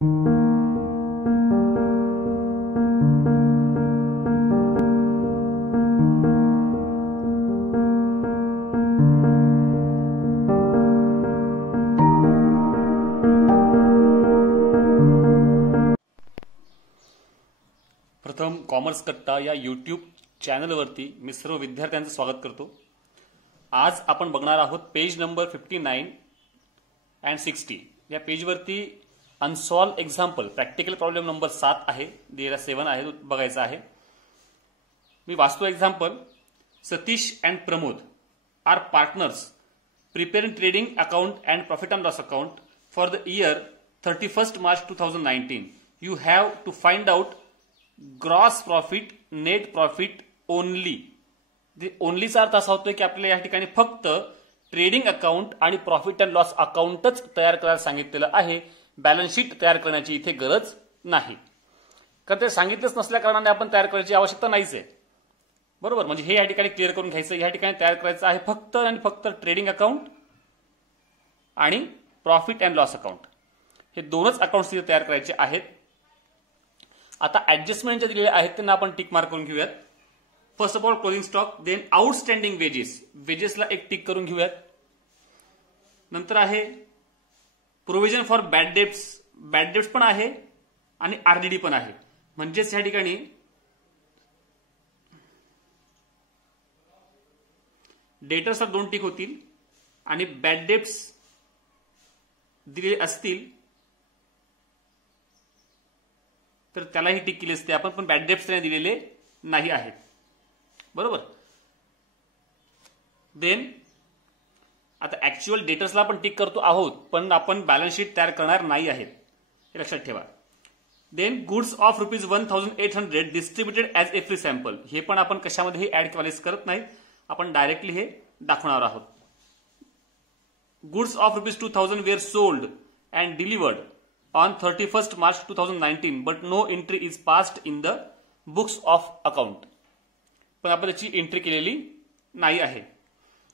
प्रथम कॉमर्स कट्टा या यूट्यूब चॅनलवरती मी सर्व विद्यार्थ्यांचं स्वागत करतो। आज आपण बघणार आहोत पेज नंबर 59 अँड 60 या पेजवरती unsolved example practical problem number 7 आहे, दिलेला 7 आहे, तो बघायचा आहे। मी वाचतो example. Satish and Pramod are partners preparing trading account and profit and loss account for the year 31 March 2019. You have to find out gross profit, net profit only. ओनलीचा अर्थ असा होतोय की आपल्याला या ठिकाणी फक्त ट्रेडिंग अकाउंट आणि प्रॉफिट अँड लॉस अकाउंटच तयार करायला सांगितलेलं आहे, बॅलन्स शीट तयार करण्याची इथे गरज नाही। कारण ते सांगितलंच नसल्या कारणाने आपण तयार करायची आवश्यकता नाहीच आहे, बरोबर। म्हणजे हे या ठिकाणी क्लिअर करून घ्यायचं, या ठिकाणी तयार करायचं आहे फक्त आणि फक्त ट्रेडिंग अकाउंट आणि प्रॉफिट अँड लॉस अकाउंट, हे दोनच अकाउंट्स तिथे तयार करायचे आहेत। आता ऍडजस्टमेंट जे दिलेले आहेत त्यांना आपण टिक मार्क करून घेऊयात। First of all closing stock, then outstanding wages, वेजेसला एक टिक करून घेऊयात। नंतर आहे provision for bad debts, bad debts पण आहे आणि आरडीडी पण आहे। म्हणजेच या ठिकाणी डेटर्सला 2 टिक होतील आणि बॅड डेट्स दिलेले असतील तर त्यालाही टिक केली असते आपण, पण बॅड डेट्स त्याने दिलेले नाही आहेत, बरोबर। देन आता ऍक्च्युअल डेटर्सला आपण टिक करतो आहोत, पण आपण बॅलन्स शीट तयार करणार नाही आहेत, हे लक्षात ठेवा। Then goods of ₹1800 distributed as a free sample, हे पण आपण कशामध्येही ऍड किंवा लेस करत नाही, आपण डायरेक्टली हे दाखवणार आहोत। Goods of ₹2000 were sold and delivered on 31 March 2019 but no entry is passed in the books of account, पण आपण त्याची एंट्री केलेली नाही आहे।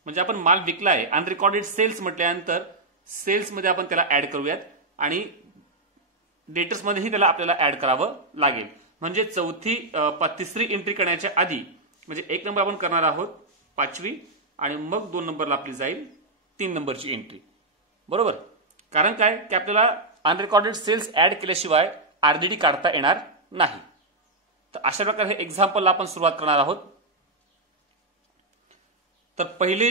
म्हणजे आपण माल विकलाय, अनरेकॉर्डेड सेल्स म्हटल्यानंतर सेल्स मध्ये आपण त्याला ऍड करूयात आणि डेटर्स मध्येही त्याला आपल्याला ऍड करावं लागेल। म्हणजे तिसरी एंट्री करण्याच्या आधी, म्हणजे 1 नंबर आपण करणार आहोत 5वी आणि मग 2 नंबरला आपली जाईल 3 नंबरची एंट्री, बरोबर। कारण काय की आपल्याला अनरेकॉर्डेड सेल्स ऍड केल्याशिवाय आरडीडी काढता येणार नाही। तर अशा प्रकारे हे एक्झाम्पलला आपण सुरुवात करणार आहोत। तर पहिले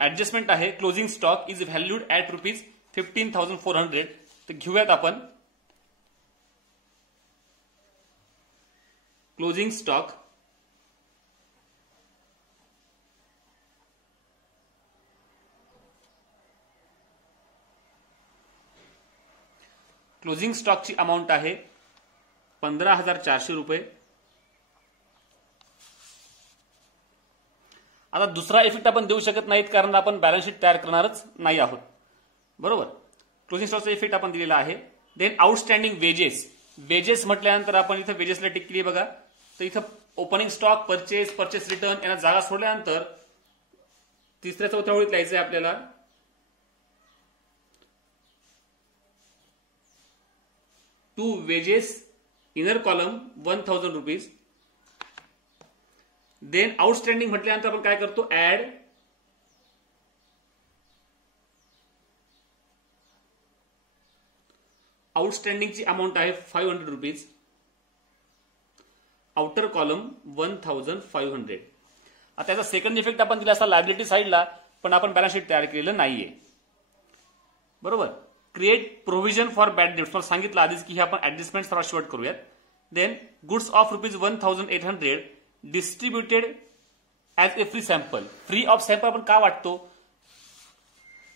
ऍडजस्टमेंट आहे closing stock is valued at ₹15,400, तर घेऊयात आपण क्लोजिंग स्टॉक क्लोजिंग स्टॉकची अमाऊंट आहे ₹15,400। आता दुसरा इफेक्ट आपण देऊ शकत नाहीत कारण आपण बॅलन्स शीट तयार करणारच नाही आहोत, बरोबर। क्लोजिंग स्टॉकचा इफेक्ट आपण दिलेला आहे। देन आउटस्टँडिंग वेजेस, वेजेस म्हटल्यानंतर आपण इथं वेजेसला टिक केली बघा। तर इथं opening stock, purchase, purchase return यांना जागा सोडल्यानंतर तिसऱ्या चौथ्या ओळीत लिहायचं आहे आपल्याला to wages inner column ₹1,000। Then outstanding म्हटल्यानंतर आपण काय करतो, ऍड आउटस्टँडिंगची अमाऊंट आहे ₹500, आउटर कॉलम 1500। आता त्याचा सेकंड इफेक्ट आपण दिला असता लायबिलिटी साइडला, पण आपण बॅलन्स शीट तयार केलेलं नाहीये, बरोबर। Create provision for bad debts, मला सांगितलं आधीच की हे आपण ऍडजस्टमेंट सर्वात शेवट करूयात। Then goods of ₹1,800 distributed as a free sample, free of sample आपण का वाटतो,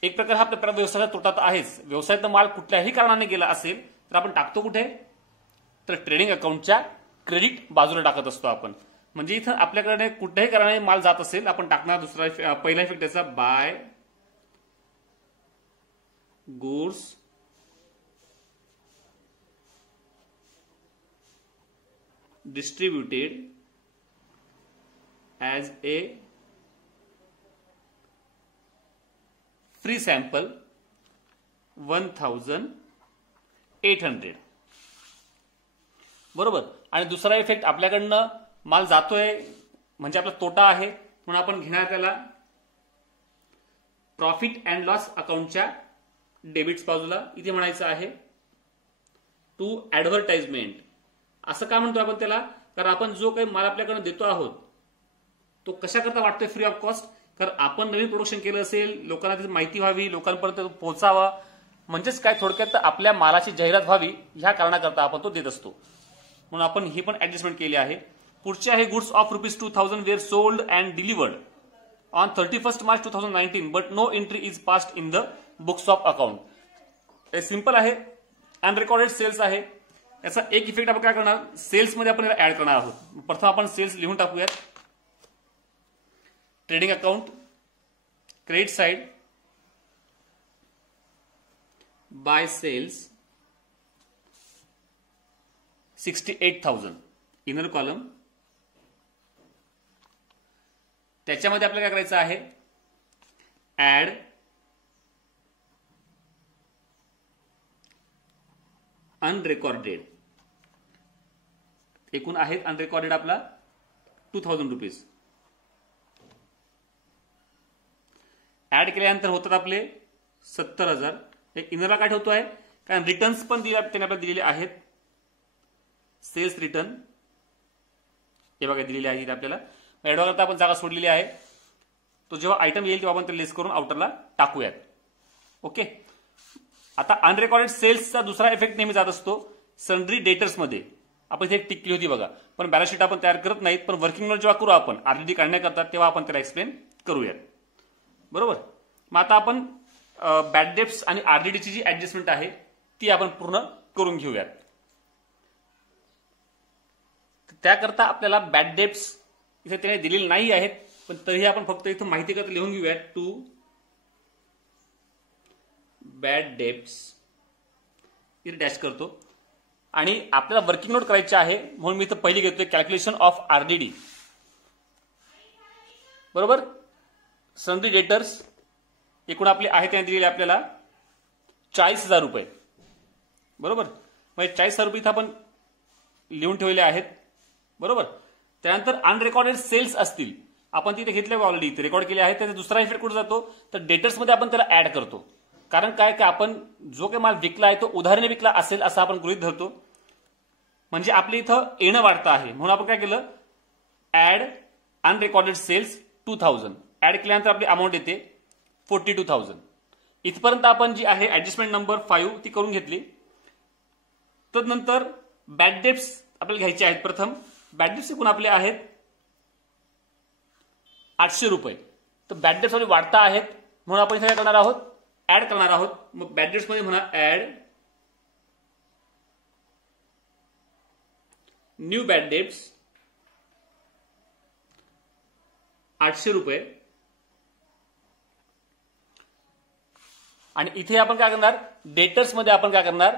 एक प्रकार हा आपल्या व्यवसायाचा तोटा तर आहेच। व्यवसायाचा माल कुठल्याही कारणाने गेला असेल तर आपण टाकतो कुठे, तर ट्रेडिंग अकाउंटच्या क्रेडिट बाजूला टाकत असतो आपण। म्हणजे इथं आपल्याकडे कुठल्याही कारणाने माल जात असेल आपण टाकणार दुसरा पहिला इफेक्ट त्याचा by goods distributed as a free sample 1800. बरोबर. आणि दुसरा इफेक्ट, आपल्याकडनं माल जातोय म्हणजे आपला तोटा आहे, म्हणून आपण घेणार त्याला प्रॉफिट अँड लॉस अकाउंटच्या डेबिट्स बाजूला. इथे म्हणायचं आहे टू ऍडव्हर्टाइजमेंट. असं का म्हणतो आपण त्याला? कारण आपण जो काही माल आपल्याकडे देतो आहोत तो कशा करता वाटतोय फ्री ऑफ कॉस्ट. कारण आपण नवीन प्रोडक्शन केलं असेल, लोकांना त्याची माहिती व्हावी, लोकांपर्यंत पोहोचावा, म्हणजेच काय थोडक्यात आपल्या मालाची जाहिरात व्हावी, ह्या कारणाकरता आपण तो देत असतो. म्हणून आपण ही पण ऍडजस्टमेंट केली आहे. पुढचे आहे goods of ₹2000 were sold and delivered on 31 March 2019 but no entry is passed in the books of account. Simple आहे. अनरेकॉर्डेड सेल्स आहे. याचा एक इफेक्ट आपण काय करणार, सेल्स मध्ये आपण याला ऍड करणार आहोत. प्रथम आपण सेल्स लिहून टाकूयात. Trading account, credit side, by sales 68,000 inner column. त्याच्यामध्ये आपल्याला काय करायचं आहे, ऍड अनरेकॉर्डेड. एकूण आहेत अनरेकॉर्डेड आपला ₹2000. ऍड केल्यानंतर होतात आपले 70,000. एक इनरला काय ठेवतोय, कारण रिटर्न्स पण त्याने आपल्याला दिलेले आहेत. सेल्स रिटर्न हे बघा दिलेले आहे आपल्याला. ऍडवा करता आपण जागा सोडलेली आहे. तो जेव्हा आयटम येईल तेव्हा आपण ते लेस करून आउटरला टाकूयात. ओके. आता अनरेकॉर्डेड सेल्सचा दुसरा इफेक्ट नेहमी जात असतो सन्ड्री डेटर्स मध्ये. आपण इथे टिक केली होती बघा, पण बॅलन्स शीट आपण तयार करत नाहीत, पण वर्किंग नोट जेव्हा करू आपण आरडीडी काढण्याकरता तेव्हा आपण त्याला एक्सप्लेन करूयात. बरोबर. मग आता आपण बॅड डेप्स आणि आरडीडीची जी ऍडजस्टमेंट आहे ती आपण पूर्ण करून घेऊयात. त्याकरता आपल्याला बॅड डेप्स इथे त्याने दिलेले नाही आहेत, पण तरीही आपण फक्त इथं माहिती करता लिहून घेऊयात. टू बॅड डेप्स इथे डॅश करतो. आणि आपल्याला वर्किंग नोट करायची आहे म्हणून मी इथं पहिली घेतोय कॅल्क्युलेशन ऑफ आरडीडी. बरोबर. सन्ड्री डेटर्स एकूण आपले आहे त्याने दिलेले आपल्याला ₹40,000. बरोबर. म्हणजे ₹40,000 इथं आपण लिहून ठेवले आहेत. बरोबर. त्यानंतर अनरेकॉर्डेड सेल्स असतील, आपण तिथे घेतले ऑलरेडी, इथे रेकॉर्ड केले आहेत. त्याचा दुसरा इफेक्ट कुठे जातो, तर डेटर्स मध्ये आपण त्याला ऍड करतो. कारण काय की आपण जो काही माल विकला आहे तो उधारीने विकला असेल असं आपण गृहीत धरतो. म्हणजे आपल्या इथं येणं वाढतं आहे, म्हणून आपण काय केलं, ऍड अनरेकॉर्डेड सेल्स 2000 ऍड केल्यानंतर आपली अमाऊंट येते 42,000. इथपर्यंत आपण जी आहे ऍडजस्टमेंट नंबर 5 ती करून घेतली. तदनंतर बॅड डेप्स आपल्याला घ्यायचे आहेत. प्रथम बॅड डेप्स एकूण आपले आहेत ₹800. तर बॅड डेप्स आपले वाढता आहेत म्हणून आपण इथे काय करणार आहोत, ऍड करणार आहोत. मग बॅड डेप्स मध्ये म्हणा ऍड न्यू बॅड डेप्स ₹800. आणि इथे आपण काय करणार, डेटर्स मध्ये आपण काय करणार,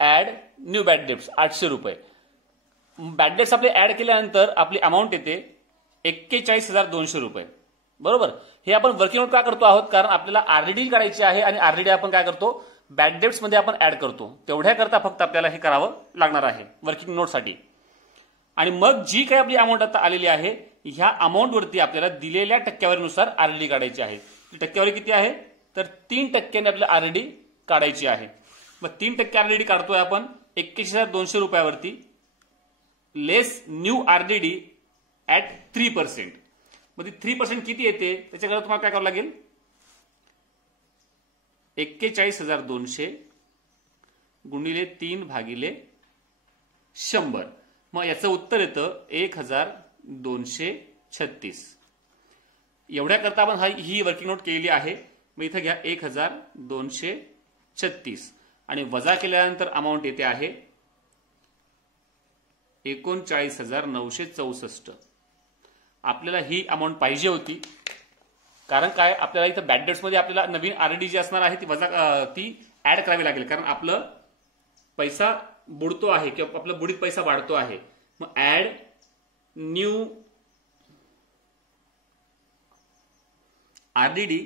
add new bad debts ₹800. Bad debts आपले ऍड केल्यानंतर आपली अमाऊंट येते ₹41,200. बरोबर. हे आपण वर्किंग नोट का करतो आहोत, कारण आपल्याला आरडीडी काढायची आहे आणि आरडीडी आपण काय करतो, बॅड डेट्स मध्ये आपण ऍड करतो. तेवढ्या करता फक्त आपल्याला हे करावं लागणार आहे वर्किंग नोटसाठी. आणि मग जी काही आपली अमाऊंट आता आलेली आहे ह्या अमाऊंट वरती आपल्याला दिलेल्या टक्केवारीनुसार आरडीडी काढायची आहे. टक्केवारी किती आहे, तर 3% आपल्याला आरडीडी काढायची आहे. मग 3% आरडीडी काढतोय आपण ₹81,200 वरती, लेस न्यू आरडीडी ऍट 3%. मग ती 3% किती येते त्याच्याकडे तुम्हाला काय करावं लागेल, 41,200 गुणिले 3/100. मग याचं उत्तर येतं 1,236. एवढ्या करता आपण ही वर्किंग नोट केलेली आहे. मग इथं घ्या 1,236 आणि वजा केल्यानंतर अमाऊंट येते आहे 39,964. आपल्याला ही अमाऊंट पाहिजे होती, कारण काय आपल्याला इथं बॅड डेट्स मध्ये आपल्याला नवीन आरडी जी असणार आहे ती ऍड करावी लागेल, कारण आपलं पैसा बुडतो आहे किंवा आपला बुडीत पैसा वाढतो आहे. मग add new RDD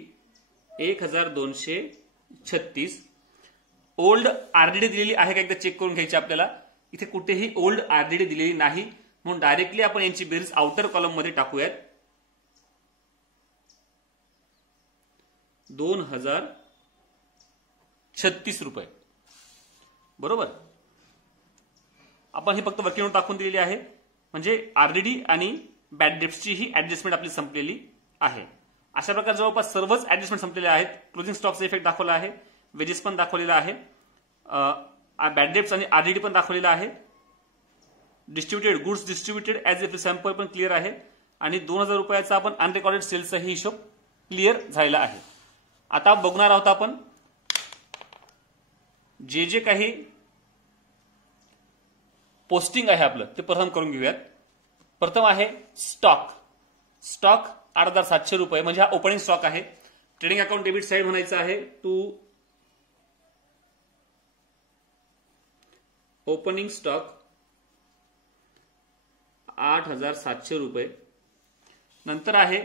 1,236 old RDD दिलेली आहे का एकदा चेक करून घ्यायची आपल्याला. इथे कुठेही ओल्ड आरडीडी दिलेली नाही, म्हणून डायरेक्टली आपण यांची बेरीज आउटर कॉलम मध्ये टाकूयात. 2036 रुपये. बरोबर. आपण हे फक्त वर्किंग नोट टाकून दिलेली आहे, म्हणजे आरडीडी आणि बॅड डेप्सची ही ऍडजस्टमेंट आपली संपलेली आहे. अशा प्रकारे जवळपास सर्वच ऍडजस्टमेंट संपलेले आहेत. क्लोजिंग स्टॉकचा इफेक्ट दाखवला आहे, वेजेस पण दाखवलेला आहे, बॅड डेप्स आणि आरडीडी पण दाखवलेला आहे, डिस्ट्रीब्युटेड गुड्स डिस्ट्रीब्युटेड ऍज ए सॅम्पल पण क्लिअर आहे, आणि 2000 रुपयाचा आपण अनरेकॉर्डेड सेल्सचाही हिशोब क्लिअर झालेला आहे. आता बघणार आहोत आपण जे जे काही पोस्टिंग आहे आपलं ते प्रथम करून घेऊयात. प्रथम आहे स्टॉक. स्टॉक 8700 रुपये, म्हणजे हा ओपनिंग स्टॉक आहे. ट्रेडिंग अकाउंट डेबिट साइड म्हणायचं आहे टू ओपनिंग स्टॉक 8700 रुपये. नंतर आहे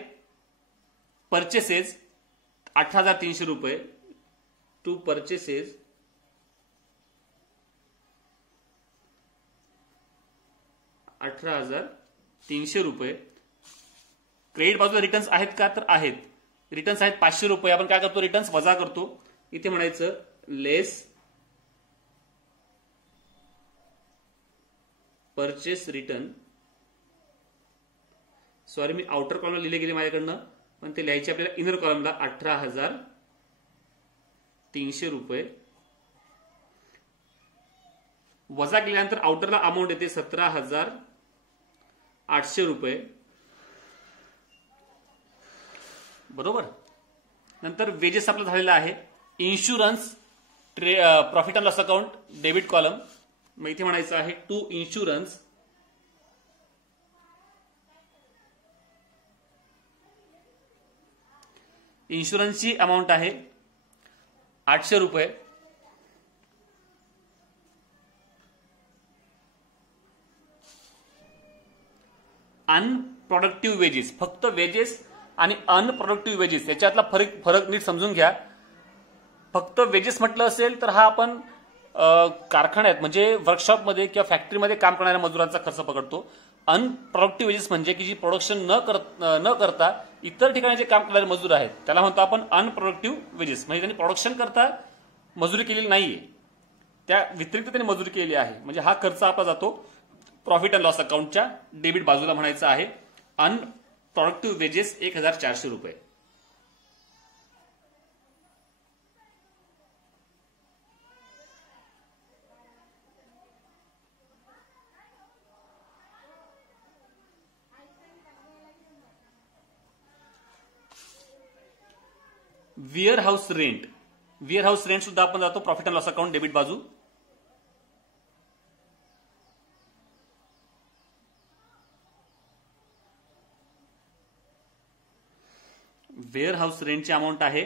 परचेसेस 18300 रुपये टू परचेसेस 18300 रुपये. क्रेडिट बाजूला रिटर्न्स आहेत का, तर आहेत. रिटर्न्स आहेत 500 रुपये. आपण काय करतो, रिटर्न्स वजा करतो. इथे म्हणायचं लेस परचेस रिटर्न. सॉरी, मी आउटर कॉलमला लिहिले गेले माझ्याकडनं, पण ते लिहायचे आपल्याला इनर कॉलमला. 18300 रुपये वजा केल्यानंतर आउटरला अमाऊंट येते 17800 रुपये. बरोबर. नंतर वेजेस आपला झालेला आहे. Insurance profit and loss account debit column. मग इथे म्हणायचं आहे टू इन्शुरन्स इन्शुरन्सची अमाऊंट आहे 800 रुपये. अनप्रोडक्टिव्ह वेजेस, फक्त वेजेस आणि अनप्रोडक्टिव्ह वेजेस याच्यातला फरक नीट समजून घ्या. फक्त वेजेस म्हटलं असेल तर हा आपण कारखान्यात म्हणजे वर्कशॉपमध्ये किंवा फॅक्टरीमध्ये काम करणाऱ्या मजुरांचा खर्च पकडतो. अनप्रोडक्टिव्ह वेजेस म्हणजे की जी प्रोडक्शन न करता इतर ठिकाणी जे काम करणारे मजूर आहेत त्याला म्हणतो आपण अनप्रोडक्टिव्ह वेजेस. म्हणजे त्यांनी प्रोडक्शन करता मजुरी केलेली नाहीये, त्या व्यतिरिक्त त्यांनी मजुरी केलेली आहे, म्हणजे हा खर्च आपला जातो प्रॉफिट अँड लॉस अकाउंटच्या डेबिट बाजूला म्हणायचं आहे. अनप्रोडक्टिव्ह वेजेस 1400 रुपये. Where house rent. Where house rent सुद्धा आपण जातो profit and loss account debit बाजू. वेअर हाऊस रेंटची अमाऊंट आहे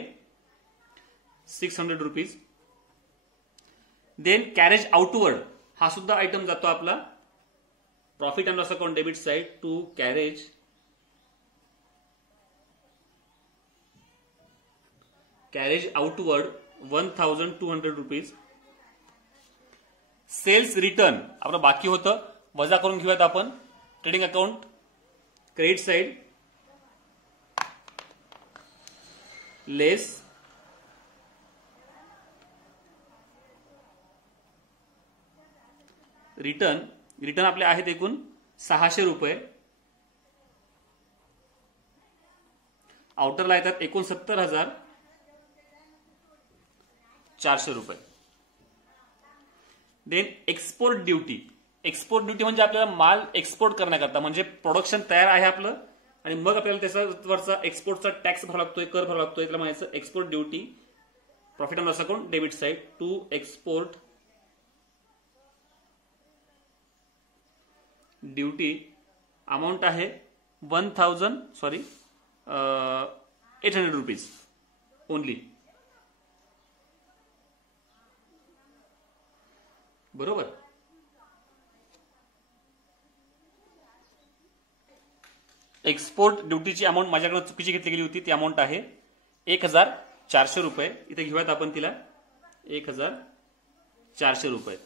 600 रुपीज. देन कॅरेज आउटवर्ड हा सुद्धा आयटम जातो आपला profit and loss account debit side to carriage outward 1200 rupees. Sales return आपलं बाकी होतं, वजा करून घेऊयात आपण. Trading account credit side less return आपले आहेत एकूण 600 रुपये. आउटरला येतात 69,400 रुपये. Then export duty. Export duty म्हणजे आपल्याला माल एक्सपोर्ट करण्याकरता, म्हणजे प्रोडक्शन तयार आहे आपलं आणि मग आपल्याला त्याच्यावरचा एक्सपोर्टचा टॅक्स भरावा लागतोय, कर भरावा लागतोय, त्याला म्हणायचं export duty. Profit and loss account debit side to export duty. Amount आहे 800 रुपीज ओनली. बरोबर. एक्सपोर्ट ड्युटीची अमाऊंट माझ्याकडे चुकीची घेतली गेली होती, ती अमाऊंट आहे 1400 रुपये. इथे घेऊयात आपण तिला 1400 400 रुपये.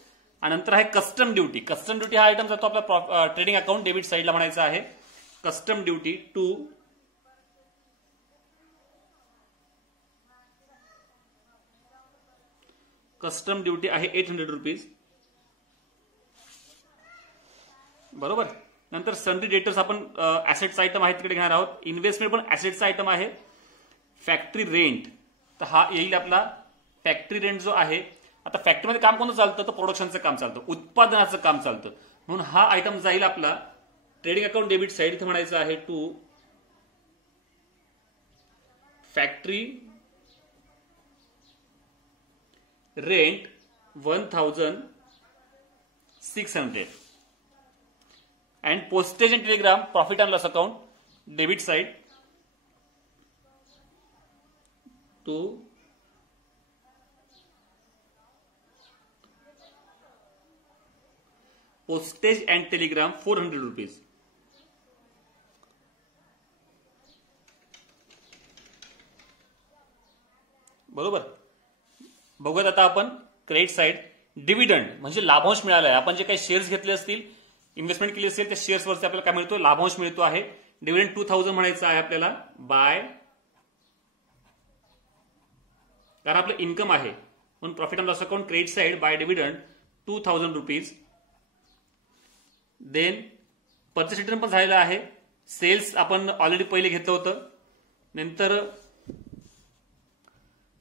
आणि नंतर आहे कस्टम ड्युटी. कस्टम ड्युटी हा आयटम जातो आपला ट्रेडिंग अकाउंट डेबिट साईडला म्हणायचा आहे. Custom duty to custom duty आहे 800 रुपीज. बरोबर. नंतर सन्ड्री डेटर्स आपण ऍसेट्स आयटम आहे तिकडे घेणार आहोत. इन्व्हेस्टमेंट पण ऍसेट्सचा आयटम आहे. फॅक्टरी रेंट तर हा येईल आपला फॅक्टरी रेंट जो आहे. आता फॅक्टरीमध्ये काम कोणतं चालतं तर प्रोडक्शनचं काम चालतं, उत्पादनाचं काम चालतं, म्हणून हा आयटम जाईल आपला ट्रेडिंग अकाउंट डेबिट साईड. इथे म्हणायचं आहे to factory rent 1600 and postage and telegram profit and loss account debit side to postage and telegram 400 rupees. बरोबर. बघूयात आता आपण क्रेडिट साइड. डिव्हिडंड म्हणजे लाभांश मिळाला आहे. आपण जे काही शेअर्स घेतले असतील, इन्व्हेस्टमेंट केली असेल, त्या शेअर्सवरती आपल्याला काय मिळतो, लाभांश मिळतो आहे. डिव्हिडंड 2000 म्हणायचं आहे आपल्याला बाय, कारण आपलं इन्कम आहे म्हणून profit and loss account credit side by dividend 2000 rupees. Then purchase return पण झालेला आहे. सेल्स आपण ऑलरेडी पहिले घेतलं होतं. नंतर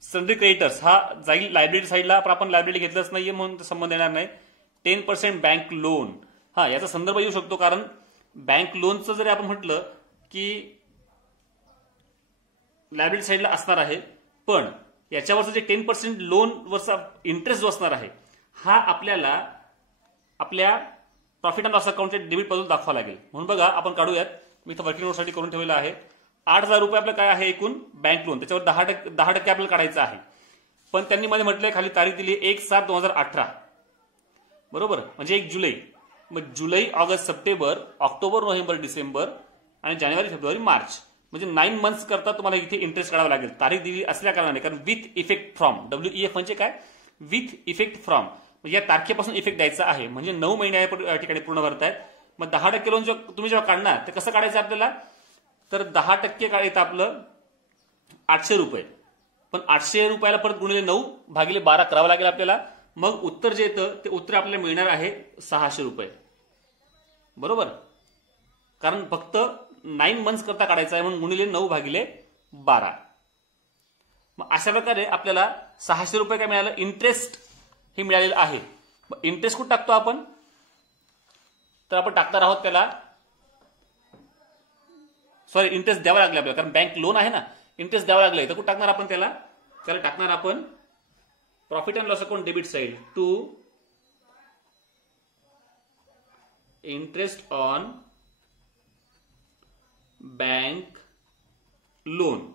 सन्ड्री क्रेडिटर्स हा जाईल लायबिलिटी साईडला, पण आपण लायबिलिटी घेतलंच नाहीये म्हणून संबंध येणार नाही. 10% बँक लोन, हा याचा संदर्भ येऊ शकतो, कारण बँक लोनचं जरी आपण म्हटलं की लायबिलिटी साईडला असणार आहे, पण याच्यावरचं जे 10% लोन वरचा इंटरेस्ट जो असणार आहे हा आपल्याला आपल्या प्रॉफिट अँड लॉस अकाउंटचे डेबिट बाजूला दाखवावं लागेल. म्हणून बघा आपण काढूयात. मी इथं वर्किंग नोटसाठी करून ठेवलेलं आहे. 8000 रुपये आपलं काय आहे एकूण बँक लोन, त्याच्यावर 10% आपल्याला काढायचं आहे. पण त्यांनी मध्ये म्हटलंय खाली तारीख दिली 1/7/2018. बरोबर, म्हणजे 1 जुलै. मग जुलै, ऑगस्ट, सप्टेंबर, ऑक्टोबर, नोव्हेंबर, डिसेंबर आणि जानेवारी, फेब्रुवारी, मार्च, म्हणजे 9 मंथ्स करता तुम्हाला इथे इंटरेस्ट काढावा लागेल. तारीख दिली असल्या कारणाने, कारण विथ इफेक्ट फ्रॉम, WEF म्हणजे काय, विथ इफेक्ट फ्रॉम, म्हणजे या तारखेपासून इफेक्ट द्यायचा आहे. म्हणजे 9 महिने या ठिकाणी पूर्ण भरतायत. मग 10% लोन तुम्ही जेव्हा काढणार ते कसं काढायचं आपल्याला, तर 10% काढायचं आपलं 800 रुपये. पण 800 रुपयाला परत गुणिले 9/12 करावं लागेल आपल्याला. मग उत्तर जे येतं ते उत्तर आपल्याला मिळणार आहे 600 रुपये. बरोबर, कारण फक्त 9 मंथ्स करता काढायचं आहे म्हणून गुणिले 9/12. मग अशा प्रकारे आपल्याला 600 रुपये काय मिळालं, इंटरेस्ट हे मिळालेलं आहे. इंटरेस्ट कुठं टाकतो आपण, तर आपण टाकणार आहोत त्याला, सॉरी इंटरेस्ट द्यावा लागला आपल्याला, कारण बँक लोन आहे ना, इंटरेस्ट द्यावा लागलाय. तर कुठं टाकणार आपण त्याला टाकणार आपण profit and loss account debit side to interest on bank loan.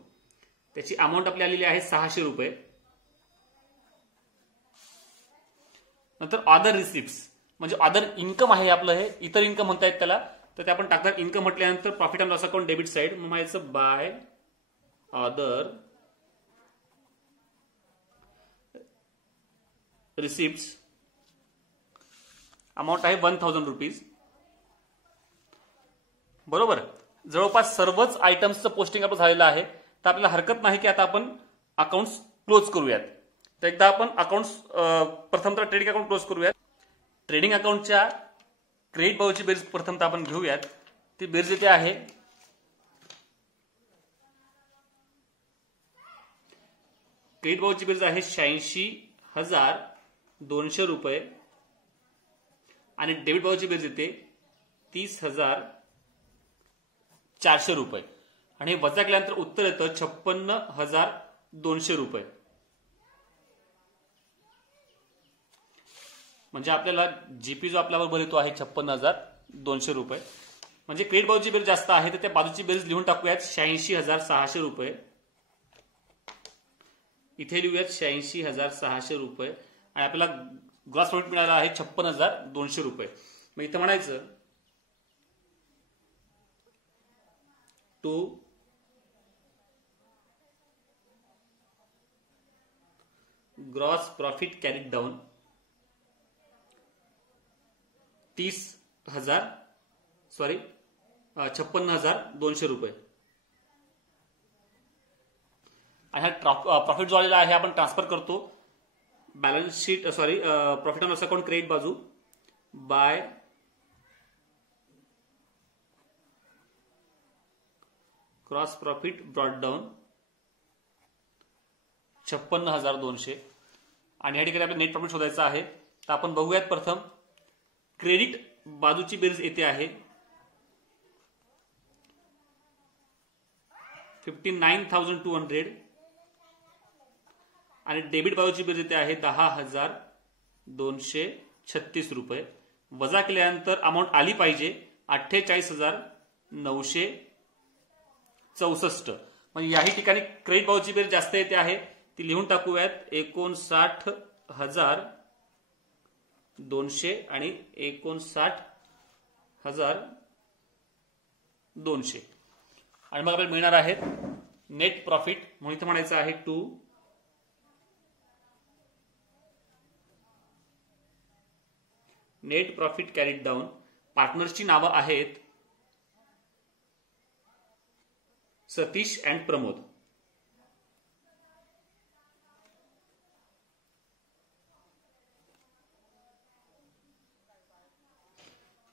त्याची अमाऊंट आपली आलेली आहे 600 रुपये. नंतर अदर रिसिप्ट्स म्हणजे अदर इन्कम आहे आपलं, हे इतर इन्कम म्हणतायत त्याला, तर ते आपण टाकणार. इन्कम म्हटल्यानंतर profit and loss account debit side म्हणायचं बाय अदर रिसिप्ट्स. अमाऊंट आहे 1000 रुपीज. बरोबर, जवळपास सर्वच आयटम्सचं पोस्टिंग आपलं झालेलं आहे. तर आपल्याला हरकत नाही की आता आपण अकाउंट्स क्लोज करूयात. तर एकदा आपण अकाउंट्स प्रथमतः ट्रेडिंग अकाउंट क्लोज करूयात. ट्रेडिंग अकाउंटच्या क्रेडिट बाजूची बेरीज प्रथमतः आपण घेऊयात. ती बेरीज येते आहे क्रेडिट बाजूची बेरीज आहे 86,200 रुपये आणि डेबिट बाजूची बेरीज येते 30,400 रुपये आणि हे वजा केल्यानंतर उत्तर येतं 56,200 रुपये. म्हणजे आपल्याला जीपी जो आपल्या बरोबर येतो आहे 56,200 रुपये. म्हणजे क्रेडिट बाजूची बेरीज जास्त आहे तर त्या बाजूची बेरीज लिहून टाकूयात 86,600 रुपये. इथे लिहूयात 86,600 रुपये आणि आपल्याला ग्रॉस प्रॉफिट मिळाला आहे 56,200 रुपये. मग इथं म्हणायचं to gross profit carried down 56,200 रुपये. आणि हा प्रॉफिट जो आलेला आहे आपण ट्रान्सफर करतो balance sheet profit and loss account credit बाजू by gross profit brought down 56,200. आणि या ठिकाणी आपल्याला नेट प्रॉफिट शोधायचा आहे. तर आपण बघूयात. प्रथम क्रेडिट बाजूची बेरीज येते आहे 59,200 आणि डेबिट बाजूची बेरीज येते आहे 10,236 रुपये. वजा केल्यानंतर अमाऊंट आली पाहिजे 48,964. म्हणजे याही ठिकाणी क्रेडिट बाजूची बेरीज जास्त येते आहे, ती लिहून टाकूयात. 59,200 आणि 59,200. आणि मग आपल्याला मिळणार आहे नेट प्रॉफिट. म्हणून इथे म्हणायचं आहे to net profit carried down. पार्टनर्सची नावं आहेत सतीश अँड प्रमोद.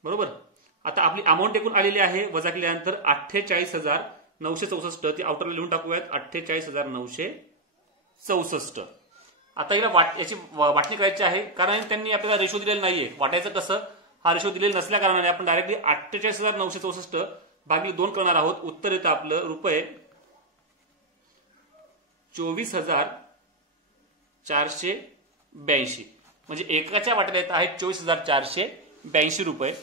बरोबर. आता आपली अमाऊंट एकूण आलेली आहे वजा केल्यानंतर 48,964. ती आउटरला लिहून टाकूयात 48,964. आता याची वाटणी करायची आहे, कारण त्यांनी आपल्याला रेशो दिलेला नाहीये. वाटायचं कसं? हा रेशो दिलेला नसल्या कारणाने आपण डायरेक्टली 48,964 भागिले 2 करणार आहोत. उत्तर येतं आपलं रुपये 24,482. म्हणजे एकाच्या वाट्याला येत आहे 24,482 रुपये.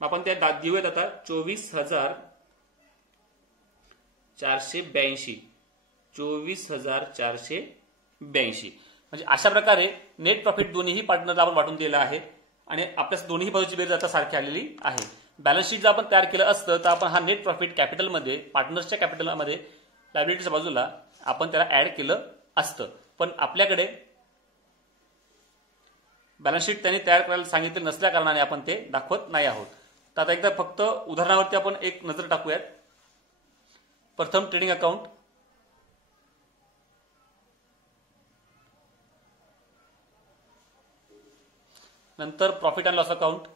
आपण त्या देऊयात आता 24,482. 24,482. म्हणजे अशा प्रकारे नेट प्रॉफिट दोन्ही पार्टनरला आपण वाटून दिलेलं आहे आणि आपल्या दोन्ही बाजूची बेरीज आता सारखी आलेली आहे. बॅलन्स शीट जर आपण तयार केलं असतं तर आपण हा नेट प्रॉफिट कॅपिटलमध्ये पार्टनर्सच्या कॅपिटलमध्ये लायबिलिटीच्या बाजूला आपण त्याला ऍड केलं असतं. पण आपल्याकडे बॅलन्स शीट त्यांनी तयार करायला सांगितले नसल्या कारणाने आपण ते दाखवत नाही आहोत. तर आता एकदा फक्त उदाहरणावरती आपण एक नजर टाकूयात. प्रथम ट्रेडिंग अकाउंट, नंतर प्रॉफिट अँड लॉस अकाउंट,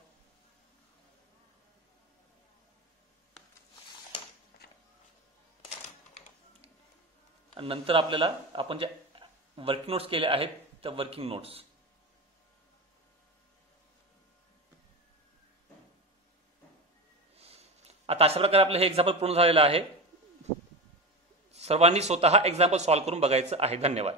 नंतर आपल्याला आपण जे वर्किंग नोट्स केले आहेत त्या वर्किंग नोट्स. आता अशा प्रकारे आपलं हे एक्झाम्पल पूर्ण झालेलं आहे. सर्वांनी स्वतः एक्झाम्पल सॉल्व्ह करून बघायचं आहे. धन्यवाद.